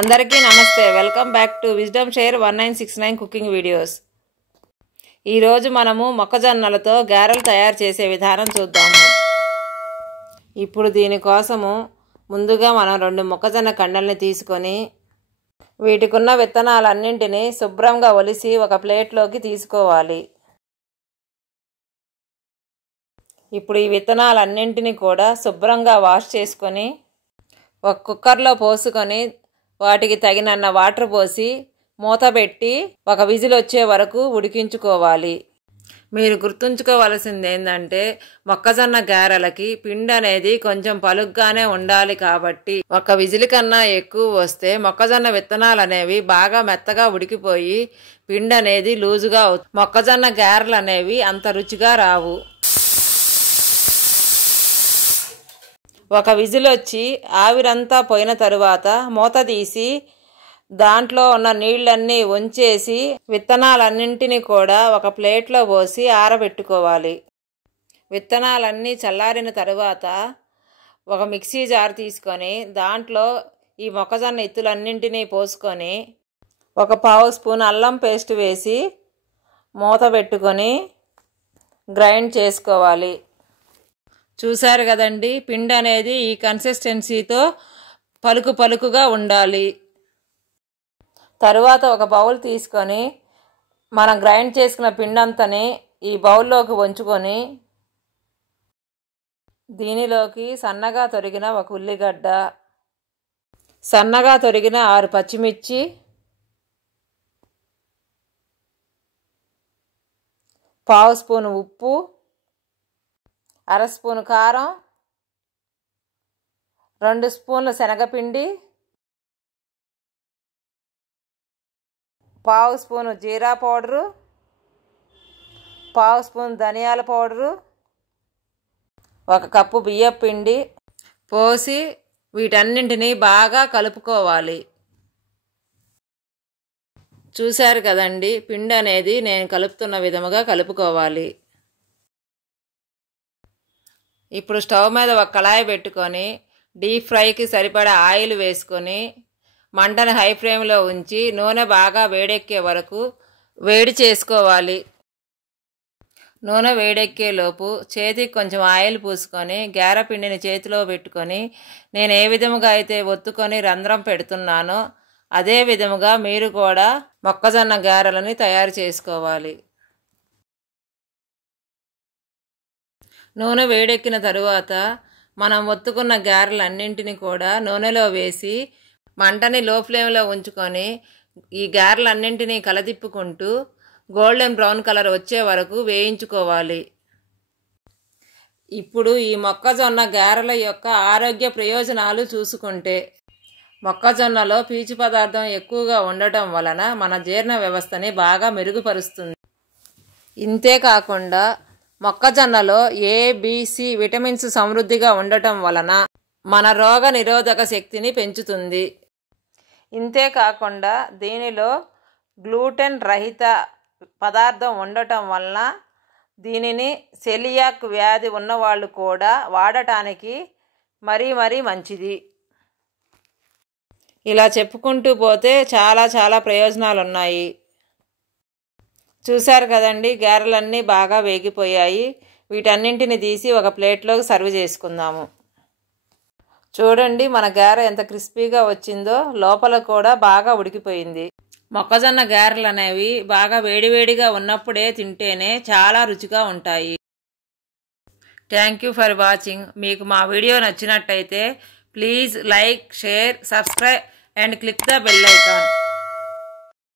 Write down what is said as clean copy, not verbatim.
అందరికీ నమస్తే. Welcome back to wisdom share 1969 cooking videos. ఈరోజు మనము మొక్కజొన్నలతో గారెలు తయారు చేసే విధానం చూద్దాము. ఇప్పుడు దీనికోసము ముందుగా మనం 2 మొక్కజొన్న కండల్ని తీసుకొని వీటికున్న విత్తనాలన్నింటినీ శుభ్రంగా ఒలిసి ఒక ప్లేట్లోకి తీసుకోవాలి. ఇప్పుడు ఈ విత్తనాలన్నింటినీ కూడా శుభ్రంగా వాష్ చేసుకొని ఒక కుక్కర్లో పోసుకొని వాటికి తగినన్న వాటర్ పోసి మూత పెట్టి ఒక విజిల్ వచ్చే వరకు ఉడికించుకోవాలి. మీరు గుర్తుంచుకోవాల్సింది ఏంటంటే మొక్కజొన్న గారెలకి పిండి అనేది కొంచెం పలుగ్గానే ఉండాలి కాబట్టి ఒక విజిల్ కన్నా ఎక్కువ వస్తే మొక్కజొన్న విత్తనాలు అనేవి బాగా మెత్తగా ఉడికిపోయి పిండి అనేది లూజుగా అవుతుంది. మొక్కజొన్న గారెలు అనేవి అంత రుచిగా రావు. ఒక విజిల్ వచ్చి ఆవిరంతా పోయిన తరువాత మూత తీసి దాంట్లో ఉన్న నీళ్ళన్నీ వంచేసి విత్తనాలన్నింటినీ కూడా ఒక ప్లేట్లో పోసి ఆరబెట్టుకోవాలి. విత్తనాలన్నీ చల్లారిన తరువాత ఒక మిక్సీ జార్ తీసుకొని దాంట్లో ఈ మొక్కజొన్న ఇత్తులన్నింటినీ పోసుకొని ఒక పావు స్పూన్ అల్లం పేస్ట్ వేసి మూత పెట్టుకొని గ్రైండ్ చేసుకోవాలి. చూశారు కదండి, పిండి అనేది ఈ కన్సిస్టెన్సీతో పలుకుగా ఉండాలి. తరువాత ఒక బౌల్ తీసుకొని మనం గ్రైండ్ చేసుకున్న పిండి అంతని ఈ బౌల్లోకి వంచుకొని దీనిలోకి సన్నగా తొరిగిన ఒక ఉల్లిగడ్డ, సన్నగా తొరిగిన 6 పచ్చిమిర్చి, పావు స్పూను ఉప్పు, 1/2 స్పూను కారం, 2 స్పూన్ల శనగపిండి, పావు స్పూను జీరా పౌడరు, పావు స్పూన్ ధనియాల పౌడరు, 1 కప్పు బియ్యం పిండి పోసి వీటన్నింటినీ బాగా కలుపుకోవాలి. చూశారు కదండి, పిండి అనేది నేను కలుపుతున్న విధముగా కలుపుకోవాలి. ఇప్పుడు స్టవ్ మీద ఒక కళాయి పెట్టుకొని డీప్ ఫ్రైకి సరిపడా ఆయిల్ వేసుకొని మంటను హై ఫ్లేమ్లో ఉంచి నూనె బాగా వేడెక్కే వరకు వేడి చేసుకోవాలి. నూనె వేడెక్కేలోపు చేతికి కొంచెం ఆయిల్ పూసుకొని గారె పిండిని చేతిలో పెట్టుకొని నేను ఏ విధముగా అయితే ఒత్తుకొని రంధ్రం పెడుతున్నానో అదే విధముగా మీరు కూడా మొక్కజొన్న గారెలని తయారు చేసుకోవాలి. నూనె వేడెక్కిన తరువాత మనం ఒత్తుకున్న గారెలన్నింటినీ కూడా నూనెలో వేసి మంటని లో ఫ్లేమ్లో ఉంచుకొని ఈ గారెలన్నింటినీ కలదిప్పుకుంటూ గోల్డెన్ బ్రౌన్ కలర్ వచ్చే వరకు వేయించుకోవాలి. ఇప్పుడు ఈ మొక్కజొన్న గారెల యొక్క ఆరోగ్య ప్రయోజనాలు చూసుకుంటే మొక్కజొన్నలో పీచు పదార్థం ఎక్కువగా ఉండటం వలన మన జీర్ణ వ్యవస్థని బాగా మెరుగుపరుస్తుంది. ఇంతేకాకుండా మొక్కజొన్నలో A-B-C విటమిన్స్ సమృద్ధిగా ఉండటం వలన మన రోగ నిరోధక శక్తిని పెంచుతుంది. ఇంతేకాకుండా దీనిలో గ్లూటెన్ రహిత పదార్థం ఉండటం వలన దీనిని సెలియాక్ వ్యాధి ఉన్నవాళ్ళు కూడా వాడటానికి మరీ మంచిది. ఇలా చెప్పుకుంటూ పోతే చాలా ప్రయోజనాలు ఉన్నాయి. చూశారు కదండి, గారెలన్నీ బాగా వేగిపోయాయి. వీటన్నింటిని తీసి ఒక ప్లేట్లోకి సర్వ్ చేసుకుందాము. చూడండి మన గారె ఎంత క్రిస్పీగా వచ్చిందో, లోపల కూడా బాగా ఉడికిపోయింది. మొక్కజొన్న గారెలు అనేవి బాగా వేడివేడిగా ఉన్నప్పుడే తింటేనే చాలా రుచిగా ఉంటాయి. Thank you for watching. మీకు మా వీడియో నచ్చినట్టయితే please like, share, subscribe and click the bell icon.